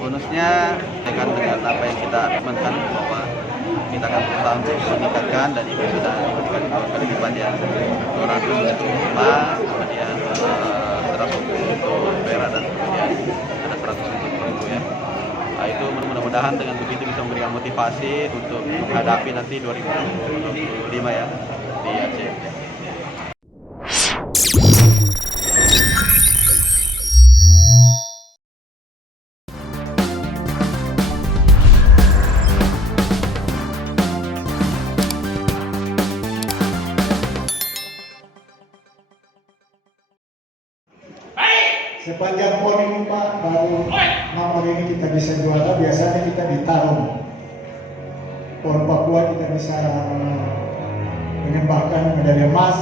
Bonusnya dengan apa yang kita amankan bahwa kita akan berusaha untuk meningkatkan, dan itu sudah diberikan kali lipat ya, 200 untuk emas, kemudian 100 untuk perak, dan kemudian ada 100 untuk perunggu ya. Nah, itu mudah-mudahan dengan begitu bisa memberikan motivasi untuk menghadapi nanti 2025 ya di Aceh. Sepanjang PON ini Pak, baru nomor ini kita bisa juara. Biasanya kita di Tarung PON Papua kita bisa menyumbangkan medali emas.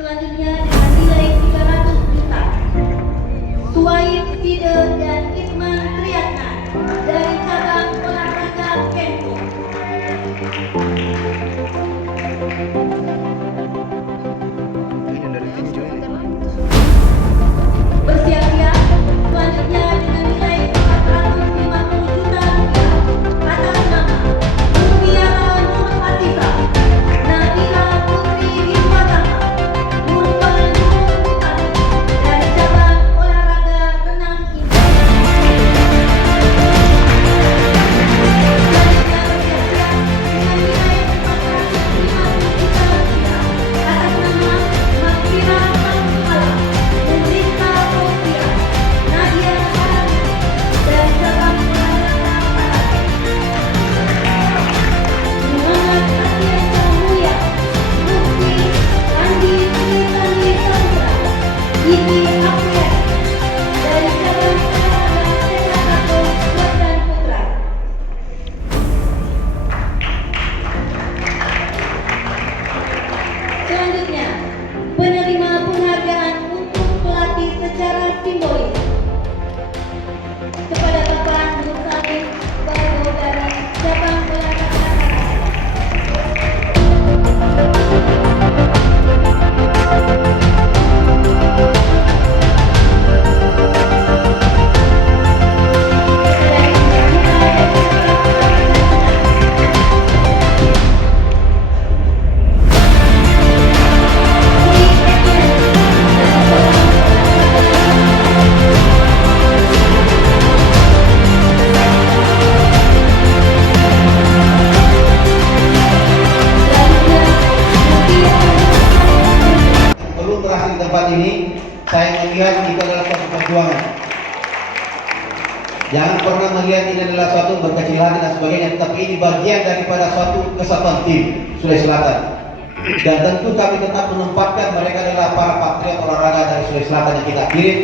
Selanjutnya dengan nilai 300 juta, Suwaib Tide dan Itman Triyatna dari cabang olahraga Kenpo. Bersiap-siap. Selanjutnya dengan nilai 450 juta rupiah atas nama Mutiara Nur Hafizah, Nabila Putri Wiswatama, Nurban Nur Utami dari cabang olahraga renang indoor. Selanjutnya bersiap-siap dengan nilai 450 juta rupiah atas nama Makfira Samsuala, Nurlita Fauzia, Nadia Harami dari cabang olahraga karate. Semangat latihan Mulia, Lutfi Andi Sulisani Samudra, Gigi Apriani dari cabang olahraga Sekatato Buatan Putra. Selanjutnya, penerima penghargaan untuk pelatih secara simbolis kepada Bapak Nur Salim Bago dari cabang olahraga karate. Perlu berhasil di tempat ini, saya melihat itu adalah suatu perjuangan. Jangan pernah melihat ini adalah suatu berkecil hati dan sebagainya, tapi ini bagian daripada suatu kesatuan tim Sulawesi Selatan. Dan tentu kami tetap menempatkan mereka adalah para patriot olahraga dari Sulawesi Selatan yang kita kirim.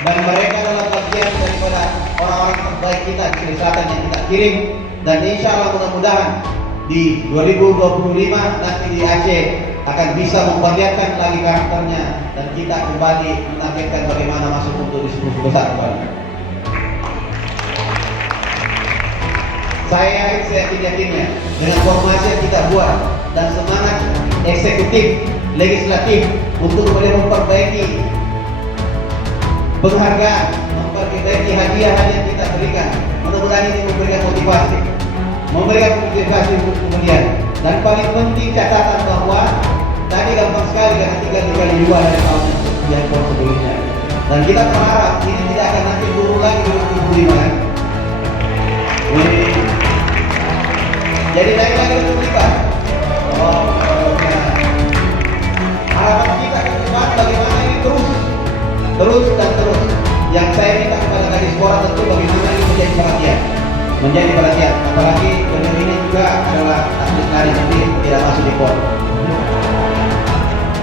Dan mereka adalah bagian daripada orang-orang terbaik kita di Sulawesi Selatan yang kita kirim. Dan insya Allah mudah-mudahan di 2025 nanti di Aceh akan bisa memperlihatkan lagi karakternya. Dan kita kembali menargetkan bagaimana masuk untuk di 10 besar kembali. Saya yakin-yakinnya dengan formasi yang kita buat dan semangat eksekutif, legislatif untuk kembali memperbaiki penghargaan, memperbaiki hadiah-hadiah yang kita berikan. Mudah-mudahan ini memberikan motivasi untuk kemudian. Dan paling penting catatan bahwa tadi gampang sekali karena 3 kali 2 dari tahun yang sebelumnya. Dan kita berharap ini tidak akan nanti turun lagi di 2025 kan. Jadi naik lagi untuk kita. Harapan kita ke depan bagaimana ini terus dan terus. Yang saya minta kepada Kadispora tentu bagaimana ini menjadi perhatian. Apalagi beliau ini juga adalah atlet lari tapi tidak masuk di PON.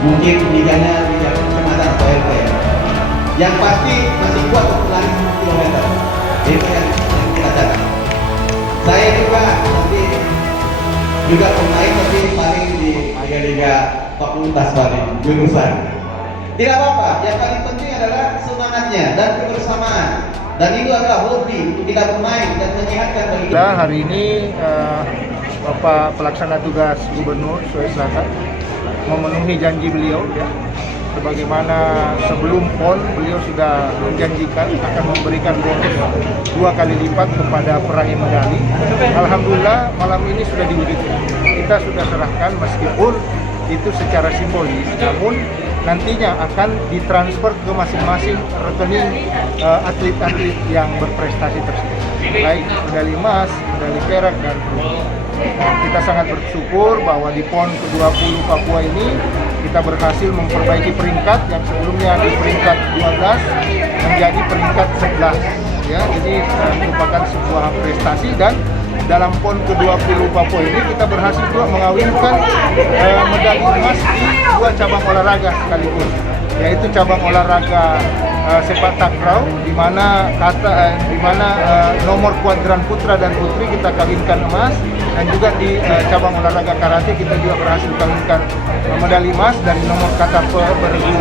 Mungkin liganya liga kecamatan atau RT. Yang pasti masih kuat untuk lari 10 km. Itu yang kita cari. Saya juga pemain tapi paling di liga-liga fakultas paling jurusan. Tidak apa-apa, yang paling penting adalah semangatnya dan kebersamaan. Dan itu adalah hobi untuk kita bermain dan menyehatkan bagi kita. Hari ini Bapak Pelaksana Tugas Gubernur Sulawesi Selatan memenuhi janji beliau ya. Sebagaimana sebelum PON beliau sudah menjanjikan akan memberikan bonus 2 kali lipat kepada peraih medali. Alhamdulillah malam ini sudah diwujudkan. Kita sudah serahkan meskipun itu secara simbolis, namun nantinya akan ditransfer ke masing-masing rekening atlet-atlet yang berprestasi tersebut, baik medali emas, medali perak dan perunggu. Kita sangat bersyukur bahwa di PON ke-20 Papua ini kita berhasil memperbaiki peringkat yang sebelumnya di peringkat 12 menjadi peringkat 11 ya. Jadi merupakan sebuah prestasi dan dalam PON ke-20 Papua ini kita berhasil juga mengawinkan medali emas di 2 cabang olahraga sekaligus, yaitu cabang olahraga sepak takraw di mana nomor kuadran putra dan putri kita kawinkan emas, dan juga di cabang olahraga karate kita juga berhasil kawinkan medali emas dari nomor kata bergu.